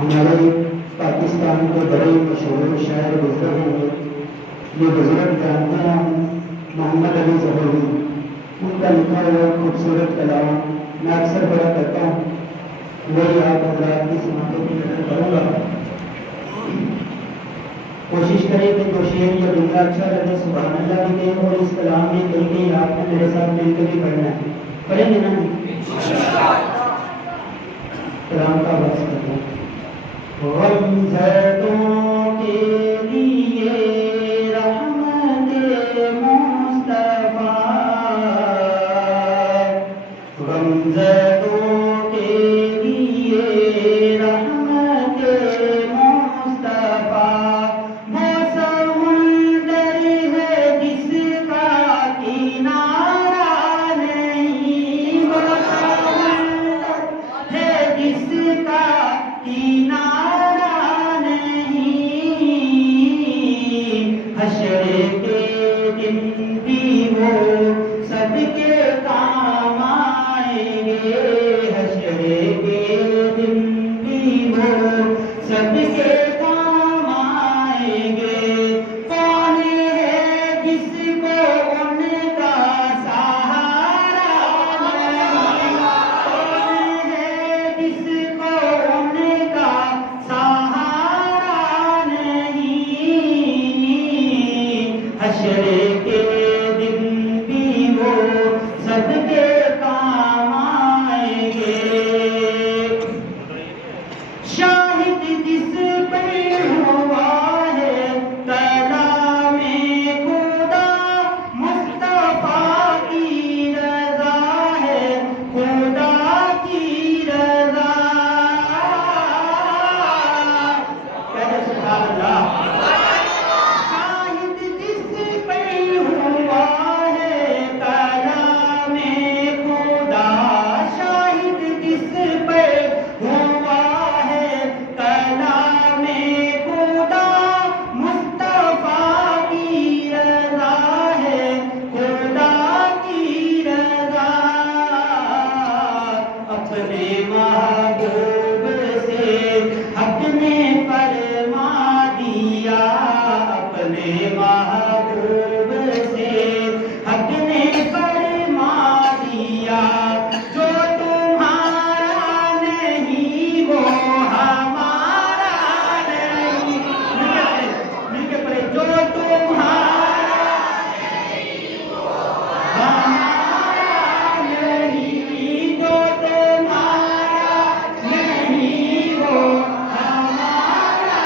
ہمارے پاکستان کے بڑے مشہور شاعر گزرے ہیں، یہ بزرگ جانتے ہیں محمد علی ظہوری، ان کا لکھا ہوا خوبصورت کلام میں اکثر پڑھا کرتا ہوں، وہی آپ حضرات کی سماعتوں کی نظر کروں گا۔ کوشش کریں کہ جو شعر یا جملہ اچھا لگے سبحان اللہ بھی کہیں، اور اس کلام میں کہیں کہیں آپ نے میرے ساتھ مل کے بھی پڑھنا ہے، پڑھیں گے نا؟ کلام کا بات کرتے ہیں۔ غمزدوں کے لیے رحمت مصطفیٰ، غمزدوں کے لیے رحمت مصطفیٰ، وہ سمندر ہے جس کا کنارہ نہیں، وہ سمندر ہے جس کا کنارہ نہیں، حشر کے دن بھی وہ سب کے کام آئیں گے، حشر کے دن بھی وہ سب کے کام آئیں گے۔ کون ہے جس کو ان کا سہارا نہیں، کون ہے جس کو ان کا سہارا نہیں، حشر کے دن بھی وہ سب کے کام آئیں گے۔ شاہد جس پر ہوا ہے کلام خدا، مصطفیٰ کی رضا ہے خدا کی رضا، کہتے سبحان اللہ۔ شاہد جس پر ہوا ہے کلام خدا، شاہد جس پر ہوا ہے کلام خدا، مصطفیٰ کی رضا ہے خدا کی رضا، اپنے محبوب سے حق نے فرما دیا، اپنے محبوب سے حق نے فرما دیا، جو تمہارا نہیں وہ ہمارا نہیں، مل کے پڑھیں، جو تمہارا نہیں وہ ہمارا نہیں، جو تمہارا نہیں وہ ہمارا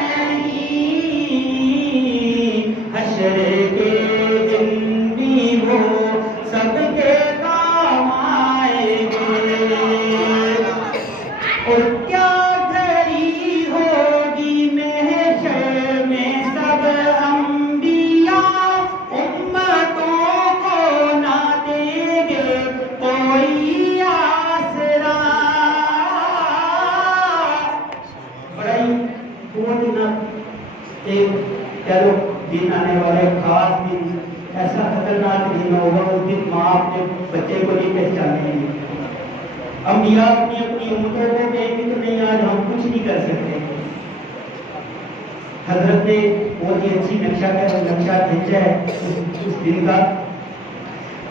نہیں، حشر کے دن بھی وہ سب کے کام آئیں گے۔ اور کیا گھڑی ہوگی محشر میں سب انبیاء امتوں کو نہ دیں گے کوئی آسرا، بڑا ہی بہت ہی نا ایک کہہ لو دن آنے والے خاص دن، ایسا خطرناک دن ہوگا اس دن ماں اپنے بچے کو نہیں پہچانے گی، انبیاء اپنی اپنی امتوں کو کہیں گے تو نہیں آج ہم کچھ نہیں کر سکتے۔ حضرت نے بہت ہی اچھی نقشہ کھینچا ہے اس دن کا۔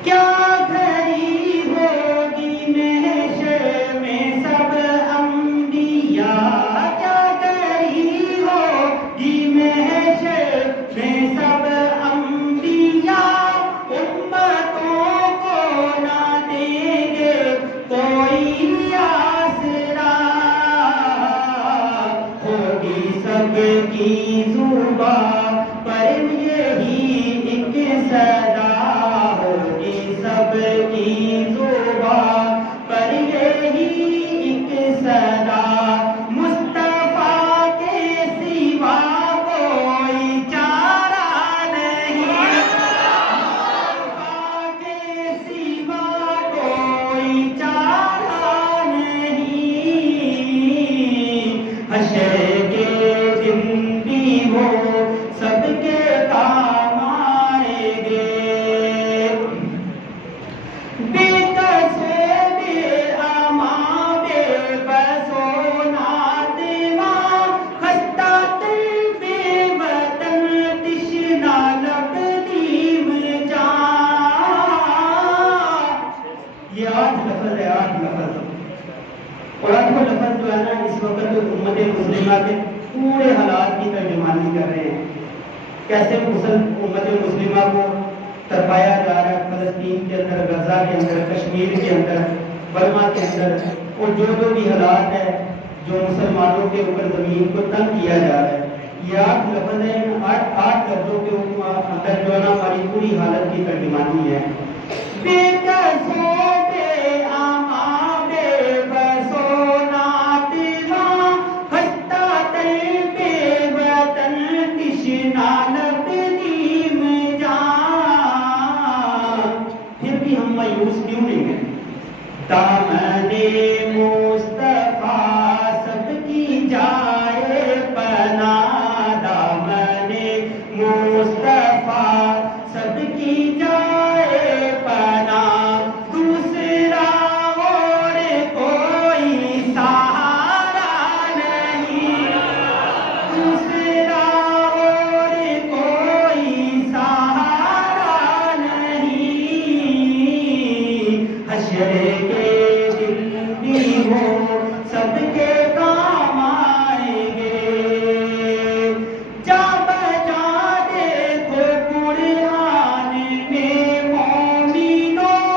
کیا گھڑی ہوگی محشر میں سب انبیاء، کیا گھڑی ہوگی محشر میں سب انبیاء امتوں کو نہ دیں گے کوئی آسرا، ہوگی سب کی زبان پر یہی ایک صدا، ہوگی سب کی زبان پر یہی ایک صدا، مصطفیٰ کے سوا کوئی چارہ نہیں، مصطفیٰ کے سوا کوئی چارہ نہیں، حشر کے دن بھی وہ سب کے کام آئیں گے۔ اور آج وہ لفظ جو ہے نا اس وقت امت مسلمہ کے پورے حالات کی ترجمانی کر رہے ہیں. کیسے امت مسلمہ کو ترپایا جا رہا ہے فلسطین کے اندر، غزہ کے اندر، کشمیر کے اندر، برما کے اندر، اور جو بھی حالات ہے جو مسلمانوں کے اوپر زمین کو تنگ کیا جا رہا ہے. یہ 8 لفظ ہیں، 8 لفظوں کے اندر جو ہے نا ہماری پوری حالت کی ترجمانی ہے. بے قصوں بے آماں بے بسوں ناتواں ہستا تل بے وطن تشنا لب نیم جان. پھر بھی ہم مایوس کیوں نہیں ہیں؟ دامن مصطفیٰ سب کی جائے پناہ، دامن مصطفیٰ سب کی جائے پناہ، دوسرا اور کوئی سہارا نہیں، دوسرا اور کوئی سہارا نہیں. حشر کے دن بھی وہ سب کے کام آئیں گے. جا بجا دیکھو قرآن میں مومنوں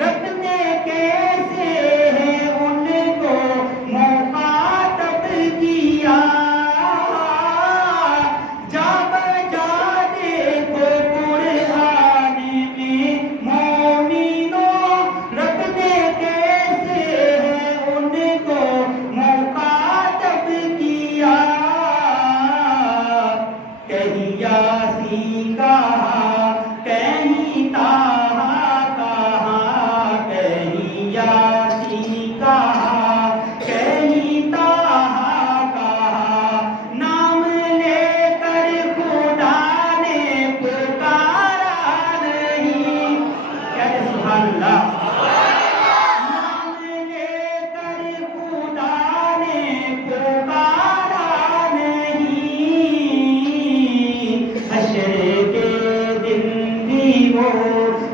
رکھتے کیسے ہیں ان کو مخاطب کیا. جا بجا دیکھو قرآن میں مومنوں رکھتے کیسے ہیں ان کو مخاطب کیا. کہیں یاسین کہا کہیں طٰہٰ کہا، کہیں یاسین کہا کہیں طٰہٰ کہا، نام لے کر خدا نے پکارا نہیں. کہتے سبحان اللہ. نام لے کر خدا نے پکارا نہیں. حشر کے دن بھی وہ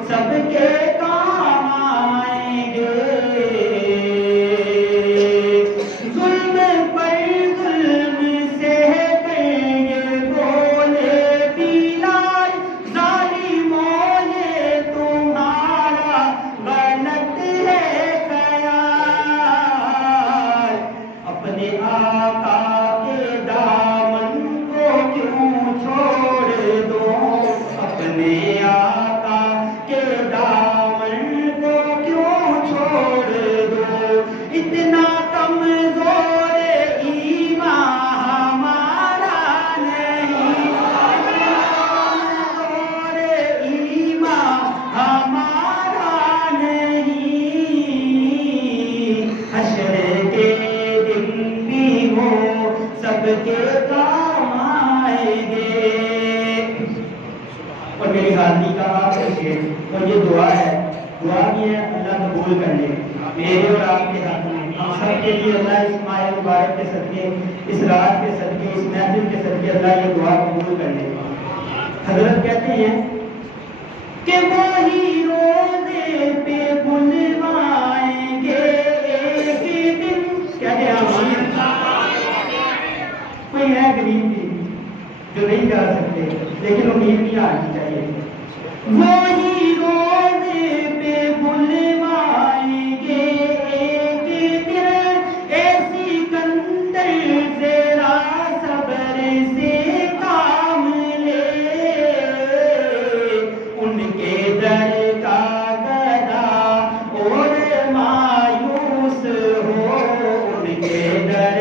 سب کے کام آئیں گے. ظلم پر ظلم سہ کر یہ بولے بلال، ظالموں یہ تمہارا غلط ہے خیال. اپنے آقا کے دامن کو کیوں چھوڑ دو، اپنے آقا کے دامن کو کیوں چھوڑ دو. اتنا کمزور ایمان ہمارا نہیں، اتنا کمزور ایمان ہمارا نہیں. حشر کے دن بھی وہ سب کے کام آئیں گے. اور میری حاضری کا آخری شعر اور یہ دعا ہے، دعا کی ہے اللہ قبول کر لے میرے اور آپ کے ہاتھ میں. ہم سب کے لیے اللہ اس ماہ مبارک کے صدقے، اس رات کے صدقے، اس محفل کے صدقے اللہ یہ دعا قبول کر لے. حضرت کہتے ہیں کہ وہی روزے پہ بلوائیں گے ایک دن. کہتے ہیں آمین. کوئی ہے غریب بھی جو نہیں جا سکتے لیکن امید نہیں آنی چاہیے. وہی روزے پہ بلوائیں گے ایک دن، ایسی کندر ذرا صبر سے کام لے. ان کے در کا گدا اور مایوس ہو، ان کے در